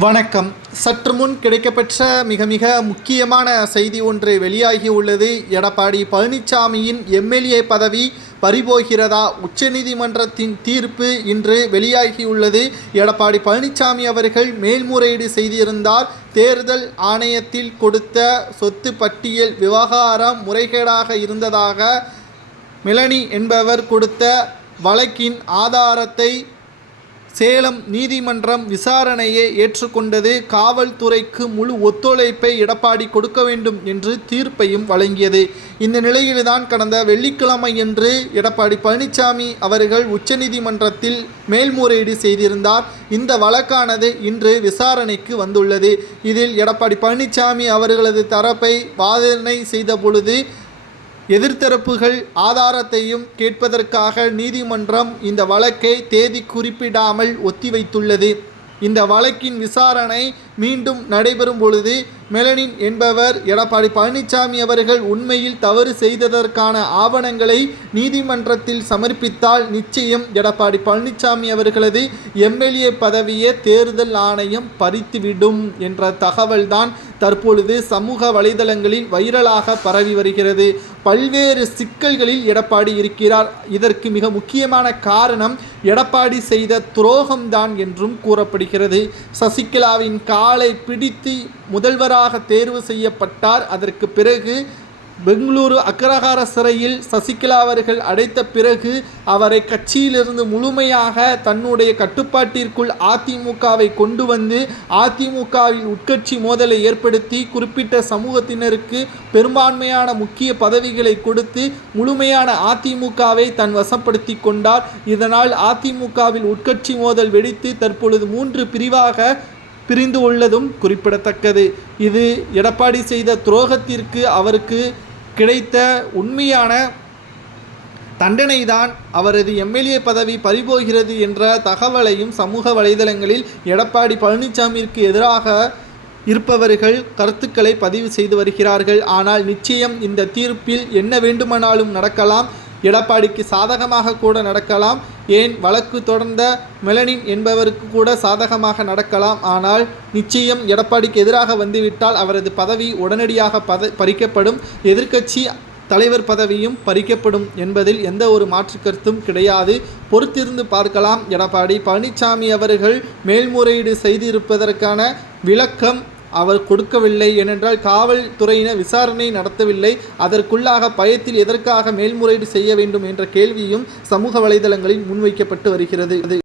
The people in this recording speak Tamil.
வணக்கம். சற்று முன் கிடைக்கப்பெற்ற மிக மிக முக்கியமான செய்தி ஒன்று வெளியாகி உள்ளது. எடப்பாடி பழனிசாமியின் எம்எல்ஏ பதவி பறிபோகிறதா உச்சநீதிமன்றத்தின் தீர்ப்பு இன்று வெளியாகியுள்ளது எடப்பாடி பழனிசாமி அவர்கள் மேல்முறையீடு செய்திருந்தார். தேர்தல் ஆணையத்தில் கொடுத்த சொத்து பட்டியல் விவகாரம் முறைகேடாக இருந்ததாக மிலனி என்பவர் கொடுத்த வழக்கின் ஆதாரத்தை சேலம் நீதிமன்றம் விசாரணையை ஏற்றுக்கொண்டது காவல்துறைக்கு முழு ஒத்துழைப்பை எடப்பாடி கொடுக்க வேண்டும் என்று தீர்ப்பையும் வழங்கியது. இந்த நிலையில்தான் கடந்த வெள்ளிக்கிழமையன்று எடப்பாடி பழனிசாமி அவர்கள் உச்சநீதிமன்றத்தில் மேல்முறையீடு செய்திருந்தார். இந்த வழக்கானது இன்று விசாரணைக்கு வந்துள்ளது. இதில் எடப்பாடி பழனிசாமி அவர்களது தரப்பை வாதனை செய்த பொழுது எதிர்த்தரப்புகள் ஆதாரத்தையும் கேட்பதற்காக நீதிமன்றம் இந்த வழக்கை தேதி குறிப்பிடாமல் ஒத்திவைத்துள்ளது. இந்த வழக்கின் விசாரணை மீண்டும் நடைபெறும் பொழுது மெலனின் என்பவர் எடப்பாடி பழனிசாமி அவர்கள் உண்மையில் தவறு செய்ததற்கான ஆவணங்களை நீதிமன்றத்தில் சமர்ப்பித்தால் நிச்சயம் எடப்பாடி பழனிசாமி அவர்களது எம்எல்ஏ பதவியை தேர்தல் ஆணையம் பறித்துவிடும் என்ற தகவல்தான் தற்பொழுது சமூக வலைதளங்களில் வைரலாக பரவி வருகிறது. பல்வேறு சிக்கல்களில் எடப்பாடி இருக்கிறார். இதற்கு மிக முக்கியமான காரணம் எடப்பாடி செய்த துரோகம்தான் என்றும் கூறப்படுகிறது. சசிகலாவின் ஆளை பிடித்து முதல்வராக தேர்வு செய்யப்பட்டார். அதற்கு பிறகு பெங்களூரு அக்ரஹார சிறையில் சசிகலா அவர்கள் அடைத்த பிறகு அவரை கட்சியிலிருந்து முழுமையாக தன்னுடைய கட்டுப்பாட்டிற்குள் அதிமுகவை கொண்டு வந்து அதிமுகவில் உட்கட்சி மோதலை ஏற்படுத்தி குறிப்பிட்ட சமூகத்தினருக்கு பெரும்பான்மையான முக்கிய பதவிகளை கொடுத்து முழுமையான அதிமுகவை தன் வசப்படுத்தி கொண்டார். இதனால் அதிமுகவில் உட்கட்சி மோதல் வெடித்து தற்பொழுது மூன்று பிரிவாக பிரிந்து உள்ளதும் குறிப்பிடத்தக்கது. இது எடப்பாடி செய்த துரோகத்திற்கு அவருக்கு கிடைத்த உண்மையான தண்டனைதான். அவரது எம்எல்ஏ பதவி பறிபோகிறது என்ற தகவலையும் சமூக வலைதளங்களில் எடப்பாடி பழனிசாமிக்கு எதிராக இருப்பவர்கள் கருத்துக்களை பதிவு செய்து வருகிறார்கள். ஆனால் நிச்சயம் இந்த தீர்ப்பில் என்ன வேண்டுமானாலும் நடக்கலாம். எடப்பாடிக்கு சாதகமாக கூட நடக்கலாம். ஏன் வழக்கு தொடர்ந்த மெலனின் என்பவருக்கு கூட சாதகமாக நடக்கலாம். ஆனால் நிச்சயம் எடப்பாடிக்கு எதிராக வந்துவிட்டால் அவரது பதவி உடனடியாக பத பறிக்கப்படும். எதிர்க்கட்சி தலைவர் பதவியும் பறிக்கப்படும் என்பதில் எந்த ஒரு மாற்று கருத்தும் கிடையாது. பொறுத்திருந்து பார்க்கலாம் எடப்பாடி. பழனிசாமி அவர்கள் மேல்முறையீடு செய்திருப்பதற்கான விளக்கம் அவர் கொடுக்கவில்லை ஏனென்றால் காவல்துறையினர் விசாரணை நடத்தவில்லை. அதற்குள்ளாக பயத்தில் எதற்காக மேல்முறையீடு செய்ய வேண்டும் என்ற கேள்வியும் சமூக வலைதளங்களில் முன்வைக்கப்பட்டு வருகிறது.